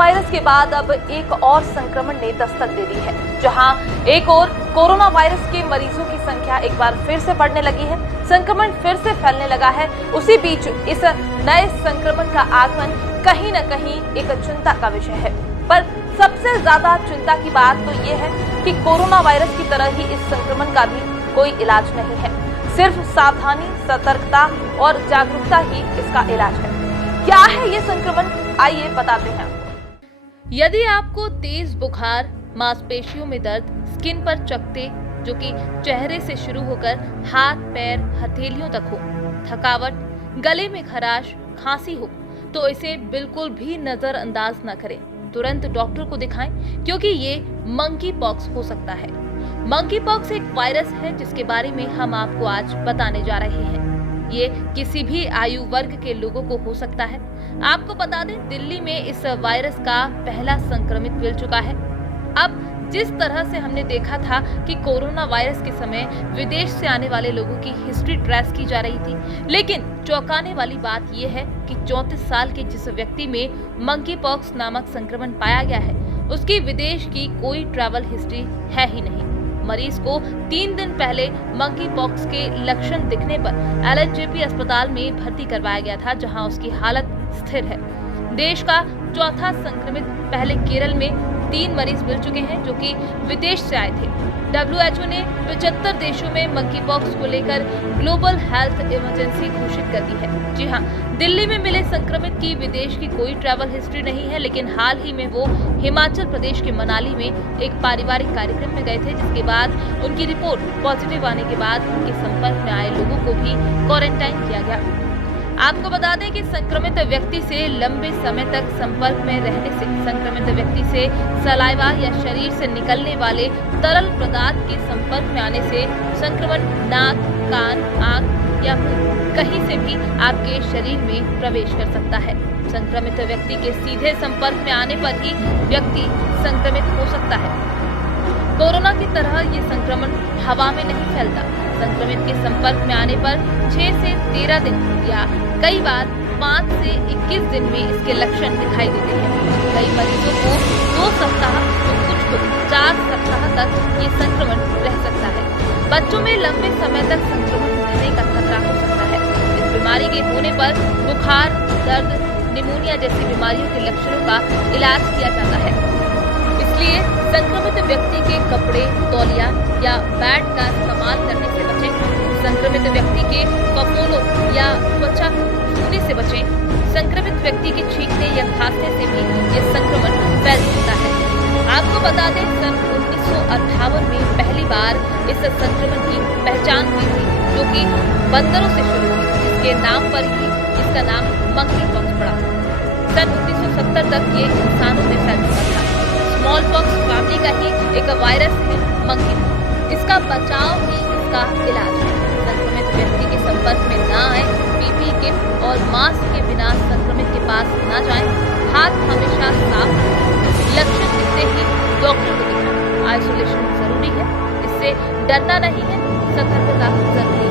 Virus के बाद अब एक और संक्रमण ने दस्तक दे दी है, जहां एक और कोरोना वायरस के मरीजों की संख्या एक बार फिर से बढ़ने लगी है। संक्रमण फिर से फैलने लगा है। उसी बीच इस नए संक्रमण का आगमन कहीं न कहीं एक चिंता का विषय है। पर सबसे ज्यादा चिंता की बात तो ये है कि कोरोना वायरस की तरह ही इस संक्रमण का भी कोई इलाज नहीं है। सिर्फ सावधानी, सतर्कता और जागरूकता ही इसका इलाज है। क्या है ये संक्रमण, आइए बताते हैं। यदि आपको तेज बुखार, मांसपेशियों में दर्द, स्किन पर चकत्ते जो कि चेहरे से शुरू होकर हाथ, पैर, हथेलियों तक हो, थकावट, गले में खराश, खांसी हो, तो इसे बिल्कुल भी नजरअंदाज न करें। तुरंत डॉक्टर को दिखाएं, क्योंकि ये मंकी पॉक्स हो सकता है। मंकी पॉक्स एक वायरस है जिसके बारे में हम आपको आज बताने जा रहे हैं। ये किसी भी आयु वर्ग के लोगों को हो सकता है। आपको बता दें, दिल्ली में इस वायरस का पहला संक्रमित मिल चुका है। अब जिस तरह से हमने देखा था कि कोरोना वायरस के समय विदेश से आने वाले लोगों की हिस्ट्री ट्रेस की जा रही थी, लेकिन चौंकाने वाली बात यह है कि 34 साल के जिस व्यक्ति में मंकी पॉक्स नामक संक्रमण पाया गया है, उसकी विदेश की कोई ट्रैवल हिस्ट्री है ही नहीं। मरीज को 3 दिन पहले मंकी पॉक्स के लक्षण दिखने पर एलएनजेपी अस्पताल में भर्ती करवाया गया था, जहां उसकी हालत स्थिर है। देश का चौथा संक्रमित पहले केरल में 3 मरीज मिल चुके हैं जो कि विदेश से आए थे। WHO ने 75 देशों में मंकी पॉक्स को लेकर ग्लोबल हेल्थ इमरजेंसी घोषित कर दी है। जी हाँ, दिल्ली में मिले संक्रमित की विदेश की कोई ट्रैवल हिस्ट्री नहीं है, लेकिन हाल ही में वो हिमाचल प्रदेश के मनाली में एक पारिवारिक कार्यक्रम में गए थे, जिसके बाद उनकी रिपोर्ट पॉजिटिव आने के बाद उनके संपर्क में आए लोगों को भी क्वारंटाइन किया गया। आपको बता दें कि संक्रमित व्यक्ति से लंबे समय तक संपर्क में रहने से, संक्रमित व्यक्ति से सलाइवा या शरीर से निकलने वाले तरल पदार्थ के संपर्क में आने से संक्रमण नाक, कान, आंख या मुंह कहीं से भी आपके शरीर में प्रवेश कर सकता है। संक्रमित व्यक्ति के सीधे संपर्क में आने पर ही व्यक्ति संक्रमित हो सकता है। कोरोना की तरह ये संक्रमण हवा में नहीं फैलता। संक्रमित के संपर्क में आने पर 6 से 13 दिन या कई बार 5 से 21 दिन में इसके लक्षण दिखाई देते हैं। कई मरीजों को 2 सप्ताह तो कुछ को 4 सप्ताह तक ये संक्रमण रह सकता है। बच्चों में लंबे समय तक संक्रमण रहने का खतरा हो सकता है। इस बीमारी के होने पर बुखार, दर्द, निमोनिया जैसी बीमारियों के लक्षणों का इलाज किया जाता है। इसलिए संक्रमित व्यक्ति के कपड़े, तौलिया या पैड का इस्तेमाल करने से बचें। संक्रमित व्यक्ति के कपोलों या त्वचा छूने से बचें। संक्रमित व्यक्ति के छींकने या खांसने से भी ये संक्रमण फैल सकता है। आपको बता दें, सन 1958 में पहली बार इस संक्रमण की पहचान हुई थी, जो कि बंदरों से शुरू हुई, जिसके नाम पर ही इसका नाम मंकी पॉक्स पड़ा। सन 1970 तक ये इंसानों में फैल चुका था। स्मॉल पॉक्स फैमिली का ही एक वायरस है मंकी। इसका बचाव ही इसका इलाज है। संक्रमित व्यक्ति के संपर्क में ना आए, पीपीई किट और मास्क के बिना संक्रमित के पास न जाएं, हाथ हमेशा साफ रखें। लक्षण दिखते ही डॉक्टर को दिखाएं। आइसोलेशन जरूरी है, इससे डरना नहीं है, सतर्कता जरूरी है।